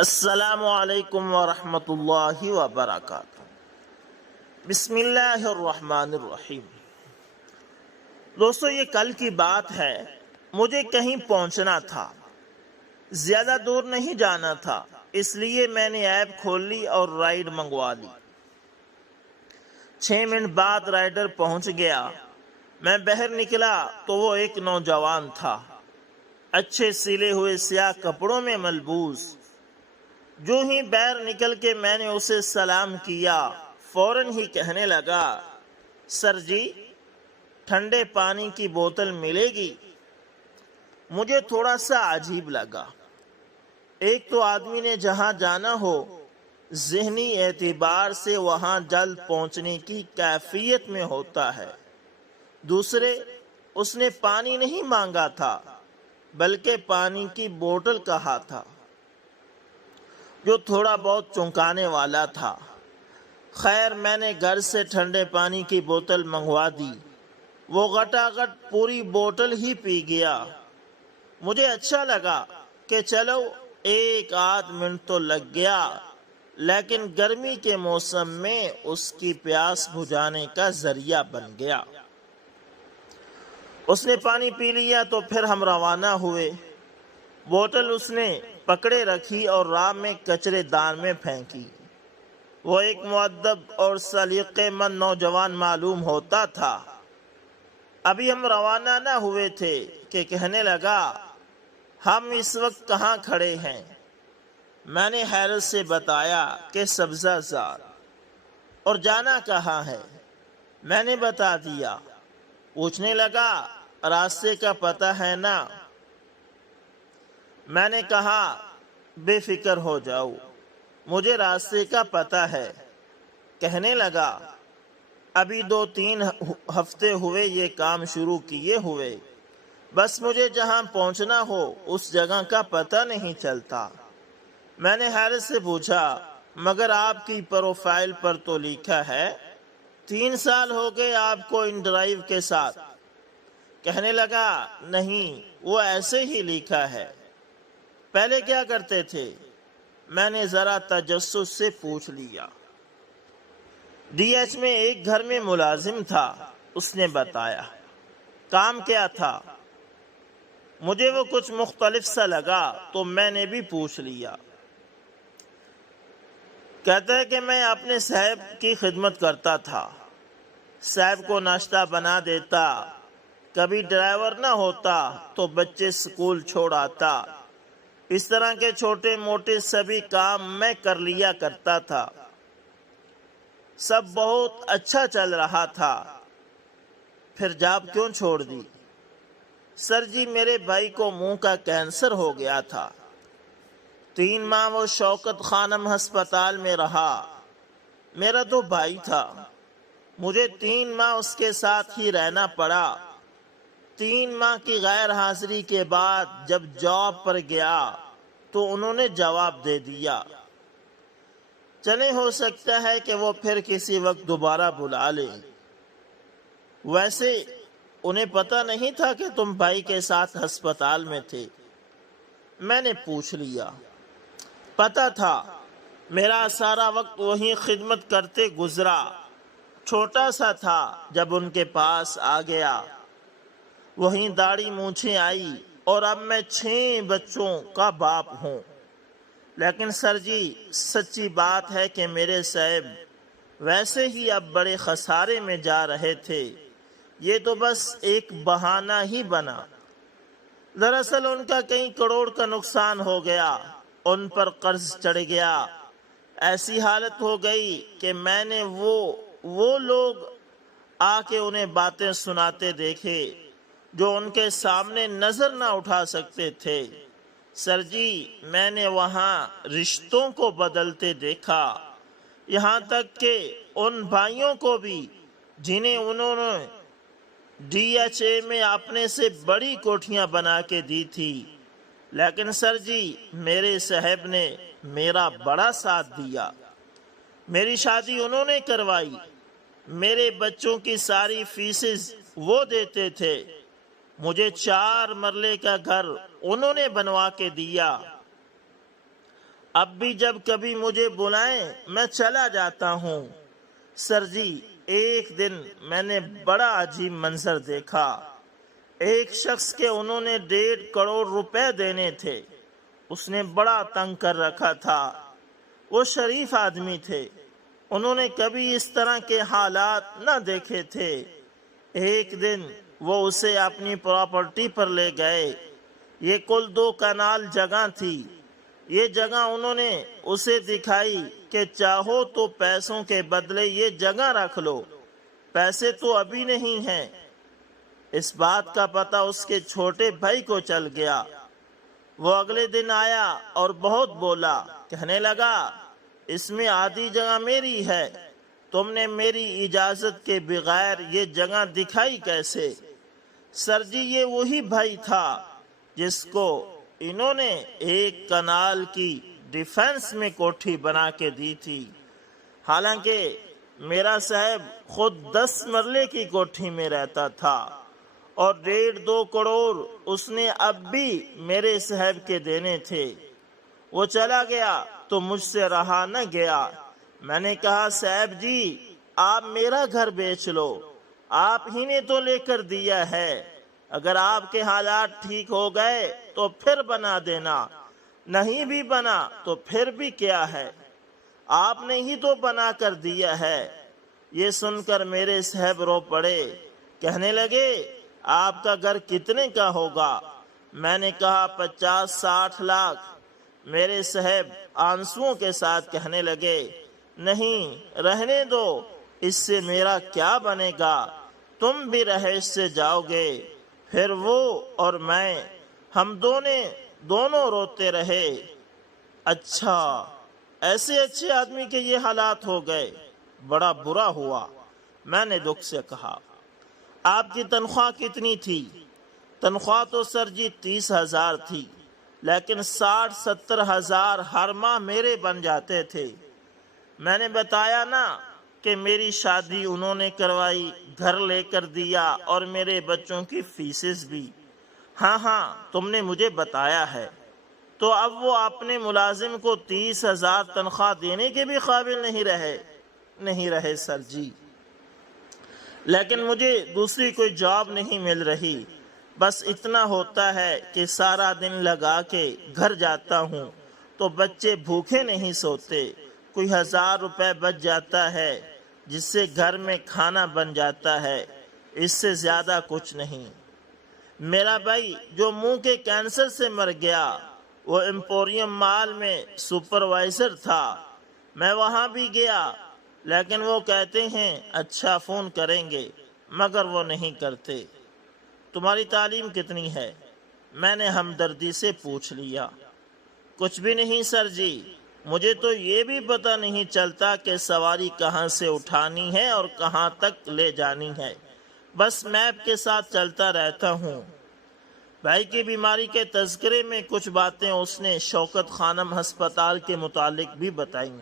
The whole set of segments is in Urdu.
السلام علیکم ورحمۃ اللہ وبرکاتہ۔ بسم اللہ الرحمن الرحیم۔ دوستو، یہ کل کی بات ہے، مجھے کہیں پہنچنا تھا، زیادہ دور نہیں جانا تھا، اس لیے میں نے ایپ کھول لی اور رائڈ منگوا لی۔ 6 منٹ بعد رائڈر پہنچ گیا۔ میں باہر نکلا تو وہ ایک نوجوان تھا، اچھے سلے ہوئے سیاہ کپڑوں میں ملبوس۔ جو ہی باہر نکل کے میں نے اسے سلام کیا، فوراً ہی کہنے لگا، سر جی، ٹھنڈے پانی کی بوتل ملے گی؟ مجھے تھوڑا سا عجیب لگا۔ ایک تو آدمی نے جہاں جانا ہو، ذہنی اعتبار سے وہاں جلد پہنچنے کی کیفیت میں ہوتا ہے۔ دوسرے، اس نے پانی نہیں مانگا تھا بلکہ پانی کی بوتل کہا تھا، جو تھوڑا بہت چونکانے والا تھا۔ خیر، میں نے گھر سے ٹھنڈے پانی کی بوتل منگوا دی۔ وہ گٹاگٹ پوری بوتل ہی پی گیا۔ مجھے اچھا لگا کہ چلو ایک آدھ منٹ تو لگ گیا، لیکن گرمی کے موسم میں اس کی پیاس بجھانے کا ذریعہ بن گیا۔ اس نے پانی پی لیا تو پھر ہم روانہ ہوئے۔ بوتل اس نے پکڑے رکھی اور راہ میں کچرے دان میں پھینکی۔ وہ ایک مؤدب اور سلیقے مند نوجوان معلوم ہوتا تھا۔ ابھی ہم روانہ نہ ہوئے تھے کہ کہنے لگا، ہم اس وقت کہاں کھڑے ہیں؟ میں نے حیرت سے بتایا کہ سبزہ زار۔ اور جانا کہاں ہے؟ میں نے بتا دیا۔ پوچھنے لگا، راستے کا پتہ ہے نا؟ میں نے کہا، بے فکر ہو جاؤ، مجھے راستے کا پتہ ہے۔ کہنے لگا، ابھی 2-3 ہفتے ہوئے یہ کام شروع کیے ہوئے، بس مجھے جہاں پہنچنا ہو اس جگہ کا پتہ نہیں چلتا۔ میں نے حیرت سے پوچھا، مگر آپ کی پروفائل پر تو لکھا ہے 3 سال ہو گئے آپ کو ان ڈرائیو کے ساتھ۔ کہنے لگا، نہیں، وہ ایسے ہی لکھا ہے۔ پہلے کیا کرتے تھے؟ میں نے ذرا تجسس سے پوچھ لیا۔ ڈی ایچ میں ایک گھر میں ملازم تھا، اس نے بتایا۔ کام کیا تھا؟ مجھے وہ کچھ مختلف سا لگا تو میں نے بھی پوچھ لیا۔ کہتا ہے کہ میں اپنے صاحب کی خدمت کرتا تھا، صاحب کو ناشتہ بنا دیتا، کبھی ڈرائیور نہ ہوتا تو بچے سکول چھوڑ آتا، اس طرح کے چھوٹے موٹے سبھی کام میں کر لیا کرتا تھا۔ سب بہت اچھا چل رہا تھا۔ پھر جاب کیوں چھوڑ دی؟ سر جی، میرے بھائی کو منہ کا کینسر ہو گیا تھا۔ 3 ماہ وہ شوکت خانم ہسپتال میں رہا۔ میرا تو بھائی تھا، مجھے 3 ماہ اس کے ساتھ ہی رہنا پڑا۔ 3 ماہ کی غیر حاضری کے بعد جب جاب پر گیا تو انہوں نے جواب دے دیا، چلے ہو سکتا ہے کہ وہ پھر کسی وقت دوبارہ بلا لیں۔ ویسے انہیں پتہ نہیں تھا کہ تم بھائی کے ساتھ ہسپتال میں تھے؟ میں نے پوچھ لیا۔ پتہ تھا، میرا سارا وقت وہیں خدمت کرتے گزرا۔ چھوٹا سا تھا جب ان کے پاس آ گیا، وہیں داڑھی مونچھیں آئی اور اب میں 6 بچوں کا باپ ہوں۔ لیکن سر جی، سچی بات ہے کہ میرے صاحب ویسے ہی اب بڑے خسارے میں جا رہے تھے، یہ تو بس ایک بہانہ ہی بنا۔ دراصل ان کا کئی کروڑ کا نقصان ہو گیا، ان پر قرض چڑھ گیا۔ ایسی حالت ہو گئی کہ میں نے وہ لوگ آ کے انہیں باتیں سناتے دیکھے جو ان کے سامنے نظر نہ اٹھا سکتے تھے۔ سر جی، میں نے وہاں رشتوں کو بدلتے دیکھا، یہاں تک کہ ان بھائیوں کو بھی جنہیں انہوں نے ڈی ایچ اے میں اپنے سے بڑی کوٹھیاں بنا کے دی تھی، لیکن سر جی، میرے صاحب نے میرا بڑا ساتھ دیا۔ میری شادی انہوں نے کروائی، میرے بچوں کی ساری فیسز وہ دیتے تھے، مجھے 4 مرلے کا گھر انہوں نے بنوا کے دیا۔ اب بھی جب کبھی مجھے بلائیں میں چلا جاتا ہوں۔ سر جی، ایک دن میں نے بڑا عجیب منظر دیکھا۔ ایک شخص کے انہوں نے 1.5 کروڑ روپے دینے تھے۔ اس نے بڑا تنگ کر رکھا تھا۔ وہ شریف آدمی تھے، انہوں نے کبھی اس طرح کے حالات نہ دیکھے تھے۔ ایک دن وہ اسے اپنی پراپرٹی پر لے گئے۔ یہ کل 2 کنال جگہ تھی۔ یہ جگہ انہوں نے اسے دکھائی کہ چاہو تو پیسوں کے بدلے یہ جگہ رکھ لو، پیسے تو ابھی نہیں ہیں۔ اس بات کا پتہ اس کے چھوٹے بھائی کو چل گیا۔ وہ اگلے دن آیا اور بہت بولا، کہنے لگا اس میں آدھی جگہ میری ہے، تم نے میری اجازت کے بغیر یہ جگہ دکھائی کیسے؟ سر جی، یہ وہی بھائی تھا جس کو انہوں نے 1 کنال کی ڈیفنس میں کوٹھی بنا کے دی تھی۔ حالانکہ میرا صاحب خود 10 مرلے کی کوٹھی میں رہتا تھا اور 1.5-2 کروڑ اس نے اب بھی میرے صاحب کے دینے تھے۔ وہ چلا گیا تو مجھ سے رہا نہ گیا۔ میں نے کہا صاحب جی، آپ میرا گھر بیچ لو، آپ ہی نے تو لے کر دیا ہے۔ اگر آپ کے حالات ٹھیک ہو گئے تو پھر بنا دینا، نہیں بھی بنا تو پھر بھی کیا ہے، آپ نے ہی تو بنا کر دیا ہے۔ یہ سن کر میرے صاحب رو پڑے، کہنے لگے آپ کا گھر کتنے کا ہوگا؟ میں نے کہا 50-60 لاکھ۔ میرے صاحب آنسوؤں کے ساتھ کہنے لگے، نہیں، رہنے دو، اس سے میرا کیا بنے گا، تم بھی رہائش سے جاؤ گے۔ پھر وہ اور میں، ہم دونوں روتے رہے۔ اچھا، ایسے اچھے آدمی کے یہ حالات ہو گئے، بڑا برا ہوا۔ میں نے دکھ سے کہا، آپ کی تنخواہ کتنی تھی؟ تنخواہ تو سر جی 30,000 تھی، لیکن 60-70 ہزار ہر ماہ میرے بن جاتے تھے۔ میں نے بتایا نا کہ میری شادی انہوں نے کروائی، گھر لے کر دیا اور میرے بچوں کی فیسز بھی۔ ہاں، تم نے مجھے بتایا ہے۔ تو اب وہ اپنے ملازم کو 30,000 تنخواہ دینے کے بھی قابل نہیں رہے سر جی۔ لیکن مجھے دوسری کوئی جاب نہیں مل رہی، بس اتنا ہوتا ہے کہ سارا دن لگا کے گھر جاتا ہوں تو بچے بھوکے نہیں سوتے، کوئی 1,000 روپے بچ جاتا ہے جس سے گھر میں کھانا بن جاتا ہے، اس سے زیادہ کچھ نہیں۔ میرا بھائی جو منہ کے کینسر سے مر گیا، وہ ایمپوریم مال میں سپروائزر تھا۔ میں وہاں بھی گیا، لیکن وہ کہتے ہیں اچھا فون کریں گے، مگر وہ نہیں کرتے۔ تمہاری تعلیم کتنی ہے؟ میں نے ہمدردی سے پوچھ لیا۔ کچھ بھی نہیں سر جی، مجھے تو یہ بھی پتہ نہیں چلتا کہ سواری کہاں سے اٹھانی ہے اور کہاں تک لے جانی ہے، بس میپ کے ساتھ چلتا رہتا ہوں۔ بھائی کی بیماری کے تذکرے میں کچھ باتیں اس نے شوکت خانم ہسپتال کے متعلق بھی بتائیں،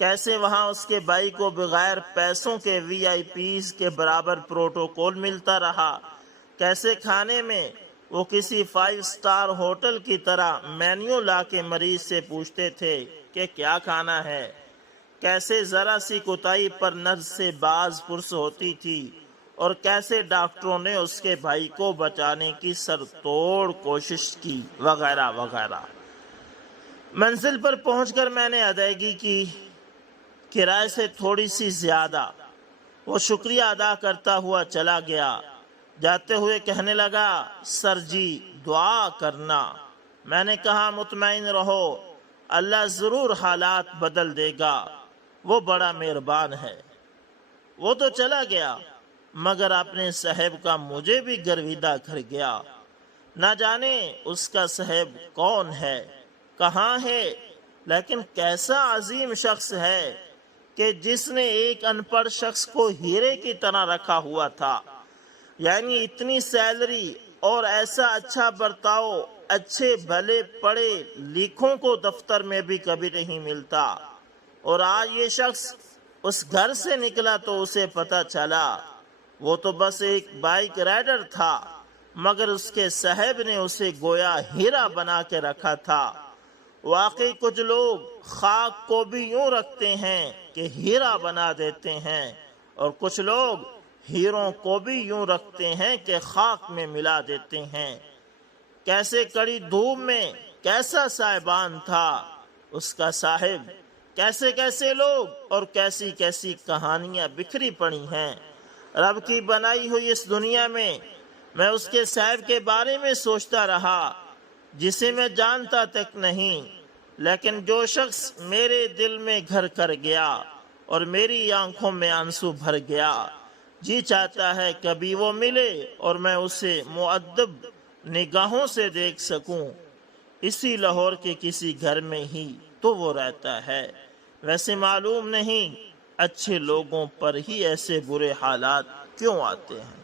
کیسے وہاں اس کے بھائی کو بغیر پیسوں کے VIP کے برابر پروٹوکول ملتا رہا، کیسے کھانے میں وہ کسی 5 سٹار ہوٹل کی طرح مینیو لا کے مریض سے پوچھتے تھے کہ کیا کھانا ہے، کیسے ذرا سی کوتاہی پر نرس سے باز پرس ہوتی تھی، اور کیسے ڈاکٹروں نے اس کے بھائی کو بچانے کی سر توڑ کوشش کی، وغیرہ وغیرہ۔ منزل پر پہنچ کر میں نے ادائیگی کی، کرائے سے تھوڑی سی زیادہ۔ وہ شکریہ ادا کرتا ہوا چلا گیا۔ جاتے ہوئے کہنے لگا، سر جی دعا کرنا۔ میں نے کہا مطمئن رہو، اللہ ضرور حالات بدل دے گا، وہ بڑا مہربان ہے۔ وہ تو چلا گیا، مگر اپنے صاحب کا مجھے بھی گرویدہ کر گیا۔ نہ جانے اس کا صاحب کون ہے، کہاں ہے، لیکن کیسا عظیم شخص ہے کہ جس نے ایک ان پڑھ شخص کو ہیرے کی طرح رکھا ہوا تھا۔ یعنی اتنی سیلری اور ایسا اچھا برتاؤ اچھے بھلے پڑھے لکھوں کو دفتر میں بھی کبھی نہیں ملتا، اور آج یہ شخص اس گھر سے نکلا تو اسے پتہ چلا وہ تو بس ایک بائک رائڈر تھا، مگر اس کے صاحب نے اسے گویا ہیرا بنا کے رکھا تھا۔ واقعی کچھ لوگ خاک کو بھی یوں رکھتے ہیں کہ ہیرا بنا دیتے ہیں، اور کچھ لوگ ہیروں کو بھی یوں رکھتے ہیں کہ خاک میں ملا دیتے ہیں۔ کیسے کڑی دھوپ میں کیسا صاحبان تھا اس کا صاحب، کیسے کیسے لوگ اور کیسی کیسی کہانیاں بکھری پڑی ہیں۔ رب کی بنائی ہوئی اس دنیا میں میں اس کے صاحب کے بارے میں سوچتا رہا جسے میں جانتا تک نہیں، لیکن جو شخص میرے دل میں گھر کر گیا اور میری آنکھوں میں آنسو بھر گیا، جی چاہتا ہے کبھی وہ ملے اور میں اسے مؤدب نگاہوں سے دیکھ سکوں۔ اسی لاہور کے کسی گھر میں ہی تو وہ رہتا ہے، ویسے معلوم نہیں اچھے لوگوں پر ہی ایسے برے حالات کیوں آتے ہیں۔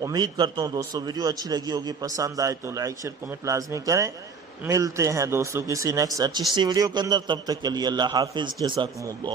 امید کرتا ہوں دوستو ویڈیو اچھی لگی ہوگی، پسند آئے تو لائک شیئر کمنٹ لازمی کریں۔ ملتے ہیں دوستو کسی نیکسٹ اچھی سی ویڈیو کے اندر، تب تک کے لیے اللہ حافظ، جزاکم اللہ۔